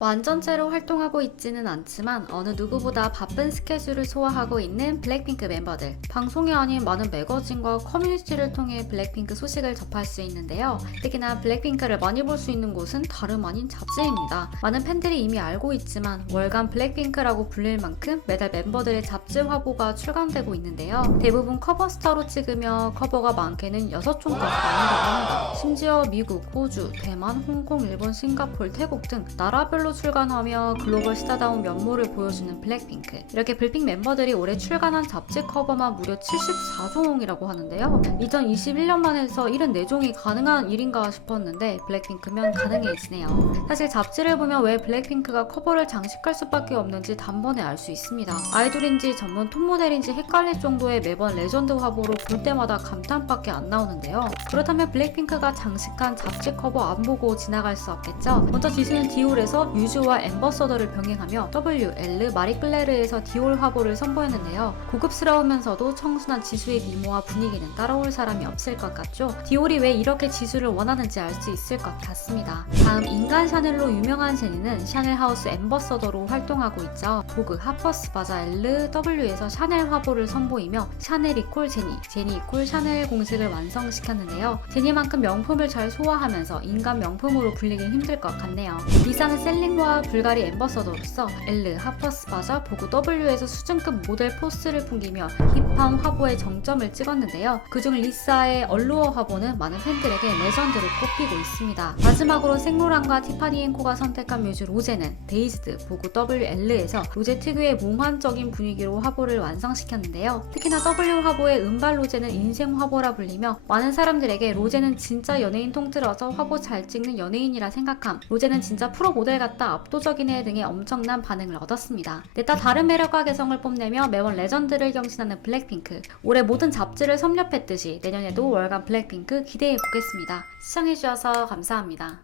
완전체로 활동하고 있지는 않지만 어느 누구보다 바쁜 스케줄을 소화하고 있는 블랙핑크 멤버들. 방송이 아닌 많은 매거진과 커뮤니티를 통해 블랙핑크 소식을 접할 수 있는데요. 특히나 블랙핑크를 많이 볼 수 있는 곳은 다름 아닌 잡지입니다. 많은 팬들이 이미 알고 있지만 월간 블랙핑크라고 불릴 만큼 매달 멤버들의 잡지 화보가 출간되고 있는데요. 대부분 커버 스타로 찍으며 커버가 많게는 6종까지 나온다고 합니다. 심지어 미국, 호주, 대만, 홍콩, 일본, 싱가폴, 태국 등 나라별로 출간하며 글로벌 스타다운 면모를 보여주는 블랙핑크. 이렇게 블핑 멤버들이 올해 출간한 잡지 커버만 무려 74종이라고 하는데요. 2021년만 해서 74종이 가능한 일인가 싶었는데 블랙핑크면 가능해지네요. 사실 잡지를 보면 왜 블랙핑크가 커버를 장식할 수밖에 없는지 단번에 알 수 있습니다. 아이돌인지 전문 톱모델인지 헷갈릴 정도의 매번 레전드 화보로 볼 때마다 감탄밖에 안 나오는데요. 그렇다면 블랙핑크가 장식한 잡지 커버 안 보고 지나갈 수 없겠죠? 먼저 지수는 디올에서 유주와 엠버서더를 병행하며 W, L, 마리클레르에서 디올 화보를 선보였는데요. 고급스러우면서도 청순한 지수의 미모와 분위기는 따라올 사람이 없을 것 같죠? 디올이 왜 이렇게 지수를 원하는지 알 수 있을 것 같습니다. 다음 인간 샤넬로 유명한 제니는 샤넬 하우스 엠버서더로 활동하고 있죠. 보그, 하퍼스 바자 L, W에서 샤넬 화보를 선보이며 샤넬 이콜 제니, 제니 이콜 샤넬 공식을 완성시켰는데요. 제니만큼 명품을 잘 소화하면서 인간 명품으로 불리긴 힘들 것 같네요. 이상 셀링 과 불가리 엠버서더로서 L, 하퍼스 바자, 보그 W에서 수준급 모델 포스를 풍기며 힙한 화보에 정점을 찍었는데요. 그중 리사의 얼루어 화보는 많은 팬들에게 레전드로 꼽히고 있습니다. 마지막으로 생로랑과 티파니 앤코가 선택한 뮤즈 로제는 데이즈드, 보그 WL에서 로제 특유의 몽환적인 분위기로 화보를 완성시켰는데요. 특히나 W 화보의 은발 로제는 인생 화보라 불리며 많은 사람들에게 로제는 진짜 연예인 통틀어서 화보 잘 찍는 연예인이라 생각함. 로제는 진짜 프로 모델 같다 압도적인 해 등의 엄청난 반응을 얻었습니다. 넷다 다른 매력과 개성을 뽐내며 매번 레전드를 경신하는 블랙핑크. 올해 모든 잡지를 섭렵했듯이 내년에도 월간 블랙핑크 기대해 보겠습니다. 시청해주셔서 감사합니다.